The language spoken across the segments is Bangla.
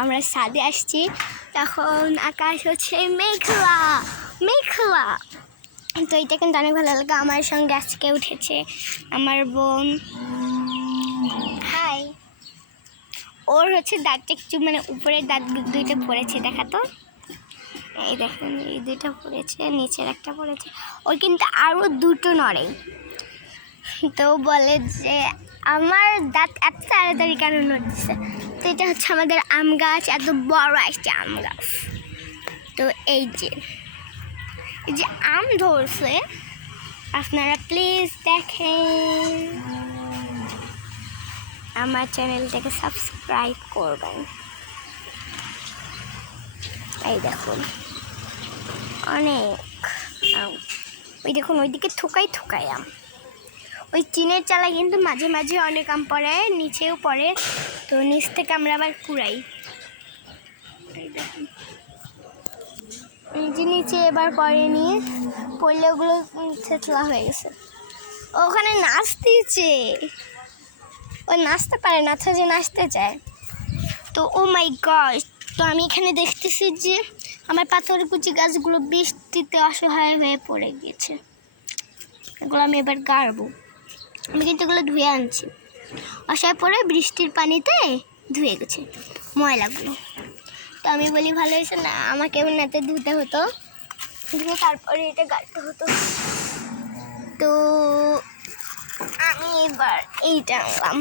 আমরা ছাদে আসছি, তখন আকাশ হচ্ছে মেঘলা মেঘলা। তো এটা কিন্তু অনেক ভালো লাগে। আমার সঙ্গে আজকে উঠেছে আমার বোন। হাই। ওর হচ্ছে দাঁতটা একটু মানে উপরের দাঁত দুইটা পড়েছে, দেখা তো, এই দেখেন এই দুইটা পড়েছে, নিচের একটা পড়েছে। ওর কিন্তু আরও দুটো নড়ে। তো বলে যে আমার দাঁত এত তাড়াতাড়ি কেন নড়ছে। তো এটা হচ্ছে আমাদের আম গাছ, এত বড় একটা আম গাছ। তো এই যে আম ধরছে, আপনারা প্লিজ দেখেন, আমার চ্যানেলটাকে সাবস্ক্রাইব করবেন। এই দেখুন অনেক আম, ওই দেখুন ওইদিকে থোকাই থোকাই আম। ওই টিনের চালায় কিন্তু মাঝে মাঝে অনেক আম পড়ে, নিচেও পড়ে। তো নিচ থেকে আমরা আবার কুড়াই। এই দেখুন নিচে এবার পড়েনি, পড়লে ওগুলো থেতলা হয়ে গেছে। ওখানে নাচতেছে, ও নাচতে পারে না, যে নাচতে চায়। তো ও মাই গড, তো আমি এখানে দেখতেছি যে আমার পাথরের কুচি গাছগুলো বৃষ্টিতে অসহায় হয়ে পড়ে গিয়েছে। এগুলো আমি এবার গাড়বো। আমি কিন্তু এগুলো ধুয়ে আনছি, অসহায় পড়ে বৃষ্টির পানিতে ধুয়ে গেছে ময়লাগুলো। তো আমি বলি ভালো হয়েছে না, আমাকে নাতে ধুতে হতো, ধুয়ে তারপরে এটা গাড়তে হতো। তো আমি এবার এইটা আনলাম।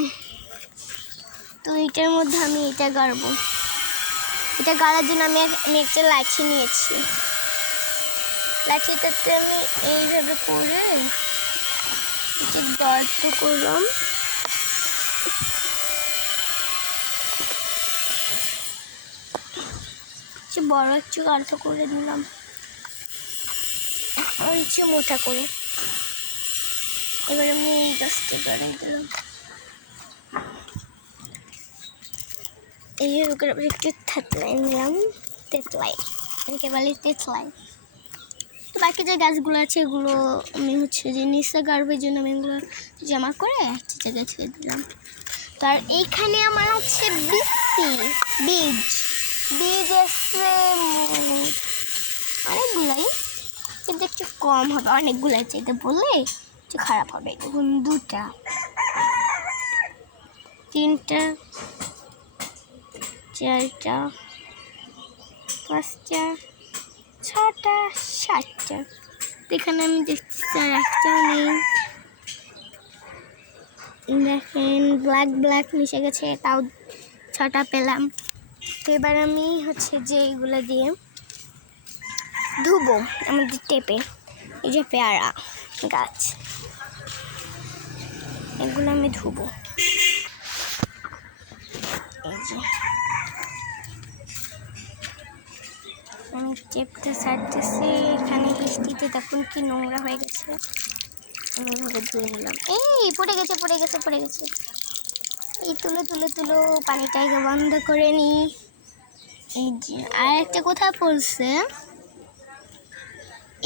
তো এইটার মধ্যে আমি এটা গাড়বো। এটা গাড়ার জন্য আমি একটা লাঠি নিয়েছি। লাঠিটাতে আমি এইভাবে করে এটা গর্ত করলাম। বড় একটু গর্ত করে দিলাম, নিচে মোটা করে। এবার আমি এই গাছটা গাড়িয়ে দিলাম। এই উপরে একটু থেতলাই নিলাম, তেতলাই এটাকে বলে তেতলাই। তো বাকি যে গাছগুলো আছে এগুলো আমি হচ্ছে যে নিচে গাড়বের জন্য আমি এগুলো জমা করে একটা জায়গায় ছেড়ে দিলাম। তো আর এইখানে আমার আছে বীজ বীজ আছে অনেকগুলাই, কিন্তু একটু কম হবে, অনেকগুলাই চাইতে বললে একটু খারাপ হবে। দেখুন 2টা 3টা 4টা 5টা 6টা 7টা। এখানে আমি দেখতেছি আর একটাও নেই। দেখেন ব্ল্যাক মিশে গেছে, তাও 6টা পেলাম। তো এবার আমি হচ্ছে যে এইগুলো দিয়ে ধুবো আমাদের টেপে। এই যে পেয়ারা গাছ, এগুলো আমি ধুবো। এই যে আমি টেপটা ছাড়তেছি, এখানে বৃষ্টিতে দেখুন কি নোংরা হয়ে গেছে। আমি এভাবে ধুয়ে নিলাম। এই পড়ে গেছে এই তুলো পানিটাকে বন্ধ করে নি। এই যে আর একটা কোথায় পড়ছে,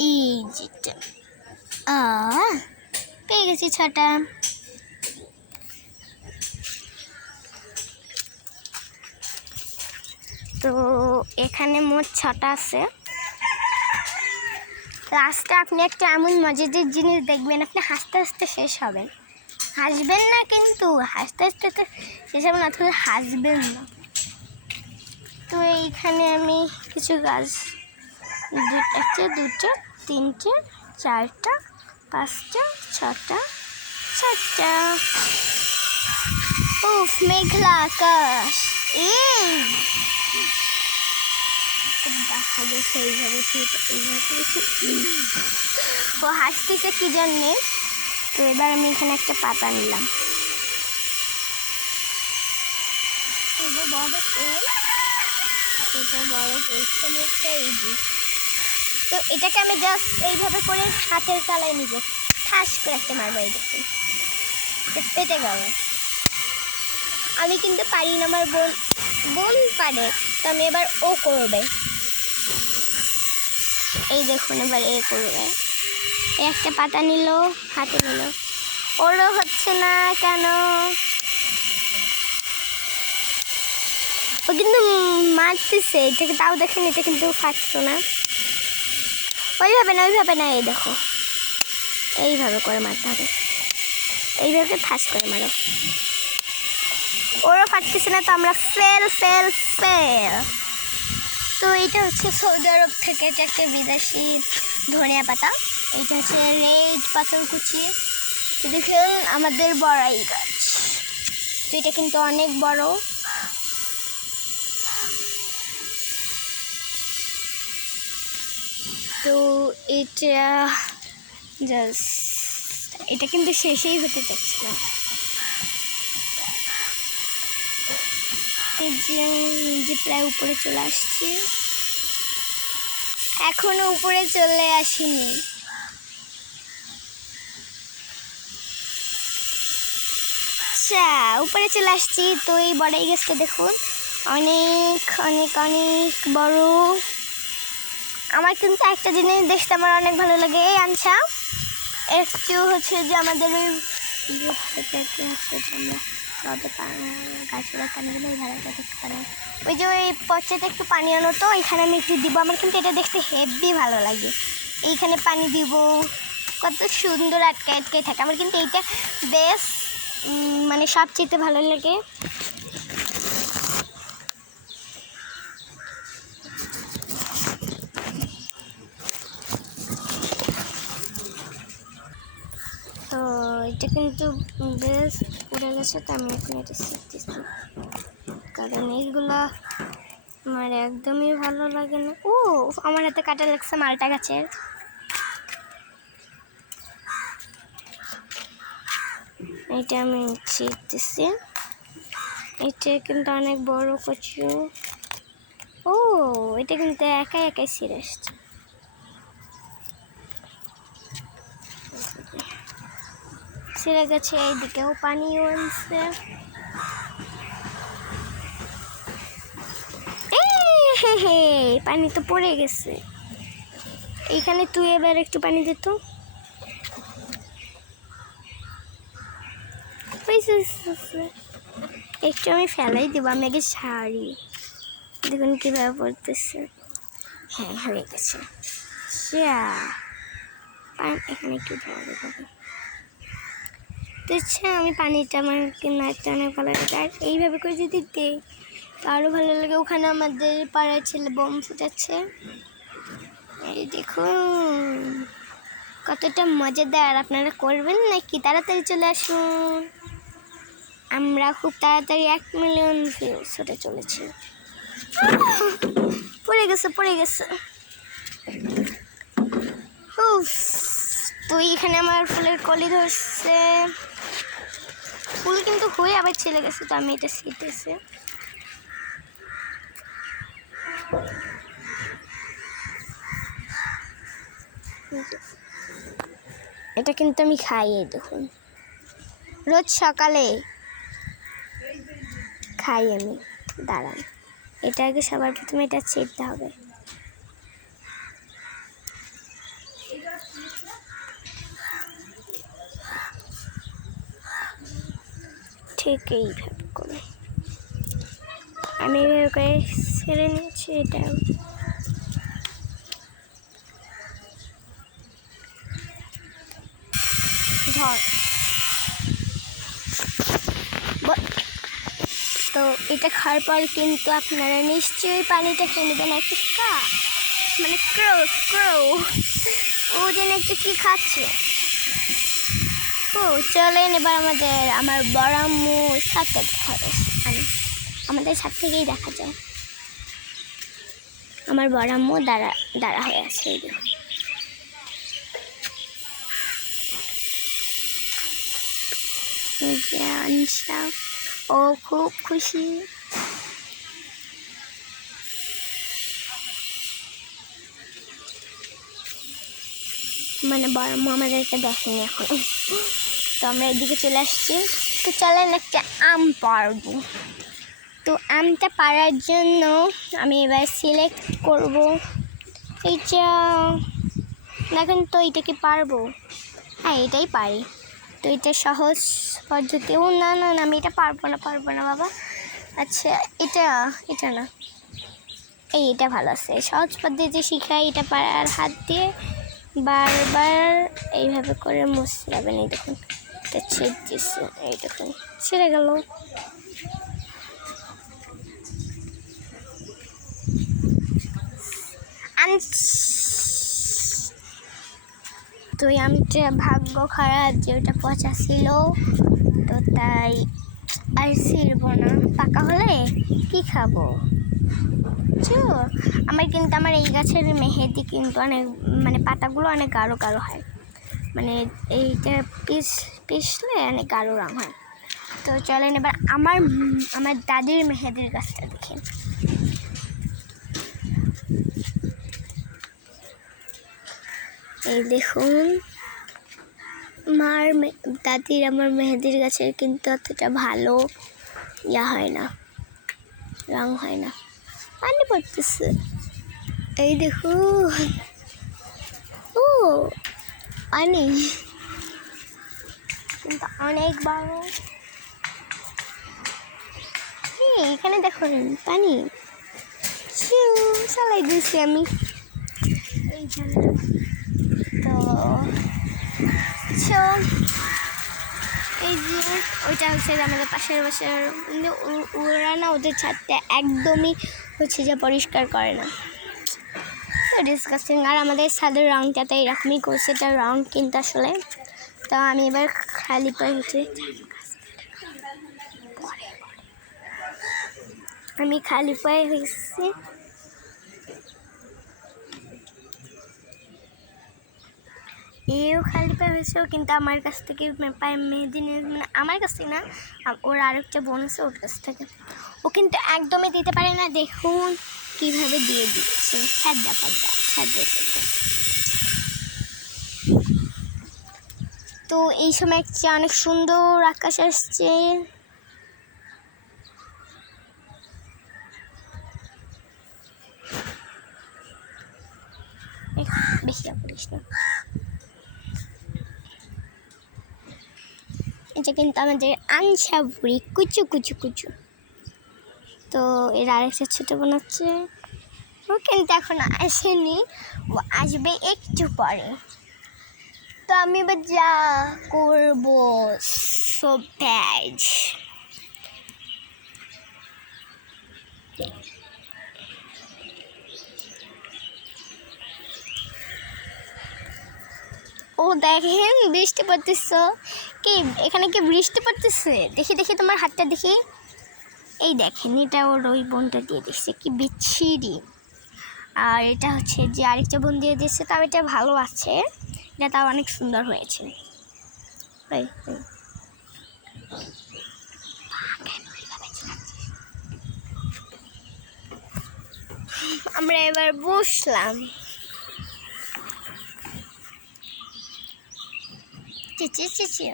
এই যেটা পেয়ে গেছি 6টা। তো এখানে মোট 6টা আছে। লাস্টে আপনি একটা এমন মজাদার জিনিস দেখবেন, আপনি হাসতে হাসতে শেষ হবেন। হাসবেন না কিন্তু, হাসতে হাসতে তো শেষ হবে না, তাহলে হাসবেন না। তো এইখানে আমি কিছু গাছ 1টা 2টা 3টে 4টা 5টা 6টা 7টা। উফ মেঘলা আকাশ, দেখা গেছে এইভাবে ও হাসতেছে কি জন্যে। তো এবার আমি এখানে একটা পাতা নিলাম, বড় ফুল, এটা বড় হচ্ছে এই যে। তো এটাকে আমি জাস্ট এইভাবে করে হাতের তালায় নিব, ঠাস করে একটা মারবো। এই দেখুন পেটে গেল। আমি কিন্তু পারি না, আমার বোন পারে। তো আমি এবার ও করবে। এই দেখুন এবার এ করবে। একটা পাতা নিল, হাতে নিল, ওরও হচ্ছে না কেন। ও কিন্তু মারতেছে, এটাকে তাও দেখেন, এটা কিন্তু ফাটতো না। ওইভাবে না, ওইভাবে না, এই দেখো এইভাবে করে মারতে হবে, এইভাবে ফাঁস করে মারো। ওরা ফাটতেছে না, তো আমরা ফেল ফেল ফেল। তো এইটা হচ্ছে সৌদি আরব থেকে, এটা একটা বিদেশি ধনিয়া পাতা। এইটা হচ্ছে রেড পাথরকুচি। দেখুন আমাদের বড়াই গাছ, তো এটা কিন্তু অনেক বড়। তো এটা জাস্ট, এটা কিন্তু শেষেই হতে চাচ্ছে না। এই যে প্রায় উপরে চলে আসছি, এখনো উপরে চলে আসিনি। আচ্ছা উপরে চলে আসছি। তো এই বড়াই গাছটা দেখুন, অনেক অনেক অনেক বড়। আমার কিন্তু একটা জিনিস দেখতে আমার অনেক ভালো লাগে, এই আনছা একটু হচ্ছে যে আমাদের ওই গাছগুলো পানিগুলো এই ভাড়াটা দেখতে পারেন, ওই যে ওই পচাতে একটু পানি আনো, তো এখানে আমি একটু দিব। আমার কিন্তু এটা দেখতে হেভি ভালো লাগে। এইখানে পানি দিব, কত সুন্দর আটকে আটকে থাকে। আমার কিন্তু এইটা বেশ মানে সবচেয়ে ভালো লাগে। তো এটা কিন্তু বেশ পুড়ে গেছে, তো আমি এখন এটা শিখতেছি, কারণ এইগুলা আমার একদমই ভালো লাগে না। ও আমার হাতে কাটা লাগছে মালটা গাছের। এটা আমি ছিটতেছি, এটা কিন্তু অনেক বড় কচু। ও এটা কিন্তু একাই একাই ছিঁড়ে আসছে। ছিঁড়ে গেছে, এইদিকেও পানিও আনছে। পানি তো পড়ে গেছে এইখানে, তুই এবার একটু পানি দে তো। একটু আমি ফেলাই দেবো, আমি আগে সারি। দেখুন কীভাবে পড়তেছে। হ্যাঁ হয়ে গেছে। এখানে একটু ধোয়া দেবো। তো আমি পানিটা আমার নাচতে অনেক ভালো লাগে, আর এইভাবে করে যদি দিই তো আরও ভালো লাগে। ওখানে আমাদের পাড়ার ছেলে বোম ফুটাচ্ছে, এই দেখুন কতটা মজাদার। আপনারা করবেন নাকি? তাড়াতাড়ি চলে আসুন, আমরা খুব তাড়াতাড়ি 1 মিলিয়ন ভিউজ হতে চলেছি। পড়ে গেছে পড়ে গেছে। তো এখানে আমার ফুলের কলি ধরছে, ফুল কিন্তু হয়ে আবার ছেলে গেছে, তো আমি এটা শিখতেছি। এটা কিন্তু আমি খাই, এই দেখুন রোজ সকালে খাই আমি। দাঁড়ান, এটা আগে সবার প্রথমে এটা ছিঁড়তে হবে। ঠিক এইভাবে করে আমি এইভাবে করে ছেড়ে নিচ্ছি। এটা ধর, তো এটা খাওয়ার পর কিন্তু আপনারা নিশ্চয়ই পানিটা খেয়ে নেবেন। একটা মানে ক্রো ক্রো, ও যেন একটু কি খাচ্ছে। ও চলেন এবার আমার বড় আম্মু ছাদটা দেখা যায়, আমাদের ছাদ থেকেই দেখা যায়। আমার বড় আম্মু দাঁড়া হয়ে আছে, এই দেখুন। আনসা ও খুব খুশি। মানে বড় আম্মু আমাদেরকে দেখেনি এখন। তো আমরা এদিকে চলে আসছি। তো চলেন একটা আম পাড়বো। তো আমটা পাড়ার জন্য আমি এবার সিলেক্ট করব এইটা। দেখেন তো এইটা কি পারবো? হ্যাঁ এটাই পারি। তো এটা সহজ পদ্ধতি। ও না না না, আমি এটা পারবো না বাবা। আচ্ছা এটা এটা না, এটা ভালো আছে, সহজ পদ্ধতি শিখাই। এটা পাড়ার হাত দিয়ে বারবার এইভাবে করে মুছড়াবেন। এই দেখুন এটা ছেদ দিচ্ছে, এই দেখুন ছেড়ে গেল। তো আমটা ভাগ্য খারাপ যে ওটা পচা ছিল, তো তাই আর ছিড়বো না। পাকা হলে কি খাবো? আমার এই গাছের মেহেদি কিন্তু অনেক, মানে পাতাগুলো অনেক গাঢ় গাঢ় হয়, মানে এইটা পিষলে অনেক গাঢ় রঙ হয়। তো চলেন এবার আমার দাদির মেহেদির গাছটা দেখেন। এই দেখুন দাদির আমার মেহেদির গাছের কিন্তু অতটা ভালো হয় না, রং হয় না, পানি পড়তেছে। এই দেখুন, ও পানি কিন্তু অনেক বড়। এখানে দেখুন পানি চালাই দিয়েছি আমি এইখানে। তো এই যে ওইটা হচ্ছে যে আমাদের পাশের বাসার, ওরা না ওদের ছাদটা একদমই হচ্ছে যে পরিষ্কার করে না, তো ডিসকাস্টিং। আর আমাদের ছাদের রঙটা তো এরকমই করছে, এটা রং কিন্তু আসলে। তো আমি এবার খালি পায়ে হচ্ছে হয়েছি। এও খালি পায়ে হয়েছে, কিন্তু আমার কাছ থেকে পায়ে মেহেদি নিয়ে, মানে আমার কাছ থেকে না, ওর আরেকটা বোন আছে ওর কাছ থেকে। ও কিন্তু একদমই দিতে পারে না, দেখুন কিভাবে দিয়ে দিচ্ছে ফ্যাডা। তো এই সময় একটা অনেক সুন্দর আকাশ আসছে। বেশি করিস না। এটা কিন্তু আমাদের আনসা বুড়ি কুচু। তো এর আরেকটা ছোটো বোন হচ্ছে, ও কিন্তু এখন আসেনি, ও আসবে একটু পরে। তো আমি এবার যা করবো সব ব্যাজ। ও দেখেন বৃষ্টি পড়তেছে, কি এখানে কি বৃষ্টি পড়তেছে? দেখি তোমার হাতটা দেখি। এই দেখেন এটা ওর ওই বোনটা দিয়ে দিচ্ছে, কি বিচ্ছিরি। আর এটা হচ্ছে যে আরেকটা বোন দিয়ে দিচ্ছে, তাও এটা ভালো আছে, এটা তাও অনেক সুন্দর হয়েছে। আমরা এবার বসলাম। চিচি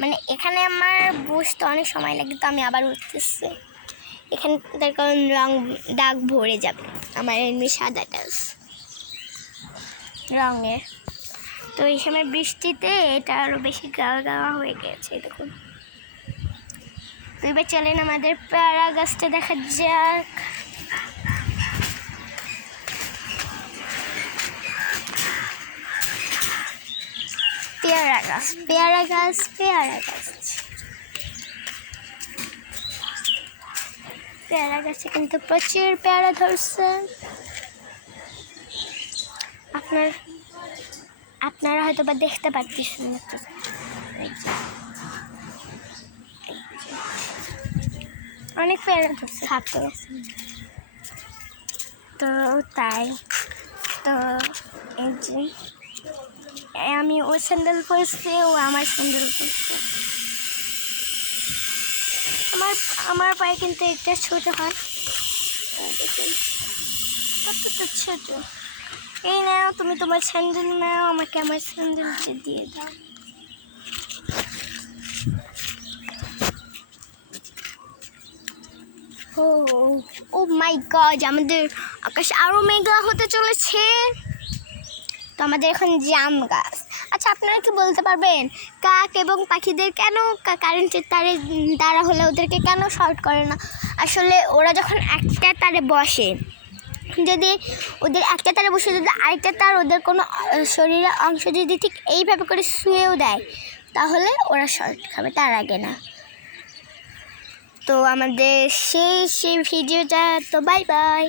মানে এখানে আমার বসতে অনেক সময় লাগে, তো আমি আবার উঠতেছি এখানে, তার কারণ দাগ ভরে যাবে। আমার এমনি সাদাটা রঙের, তো এই সময় বৃষ্টিতে এটা আরও বেশি গাওয়া হয়ে গেছে দেখুন। তো এবার চলেন আমাদের পেয়ারা গাছটা দেখা যাক। পেয়ারা গাছ পেয়ারা গাছে কিন্তু প্রচুর পেয়ারা ধরছে। আপনারা হয়তো বা দেখতে পাচ্ছেন, অনেক পেয়ারা ধরছে হাতে। তো তাই তো এই যে আমি ওর স্যান্ডেল পরেছি, ও আমার স্যান্ডেল পরেছে। আমার পায়ে কিন্তু একটা ছোট হয়, কতটা ছোট। এই নাও তুমি তোমার স্যান্ডেল নাও, আমাকে আমার স্যান্ডেলটা দিয়ে দাও। ও মাই গড, আমাদের আকাশ আরো মেঘলা হতে চলেছে। তো আমাদের এখন জাম গাছ। আচ্ছা আপনারা কি বলতে পারবেন কাক এবং পাখিদের কেন কারেন্টের তারে দ্বারা হলে ওদেরকে কেন শর্ট করে না? আসলে ওরা যখন একটা তারে বসে, যদি ওদের একটা তারে বসে যদি আরেকটা তার ওদের কোনো শরীরের অংশ যদি ঠিক এইভাবে করে শুয়েও দেয়, তাহলে ওরা শর্ট খাবে, তার আগে না। তো আমাদের সেই ভিডিওটা, তো বাই বাই।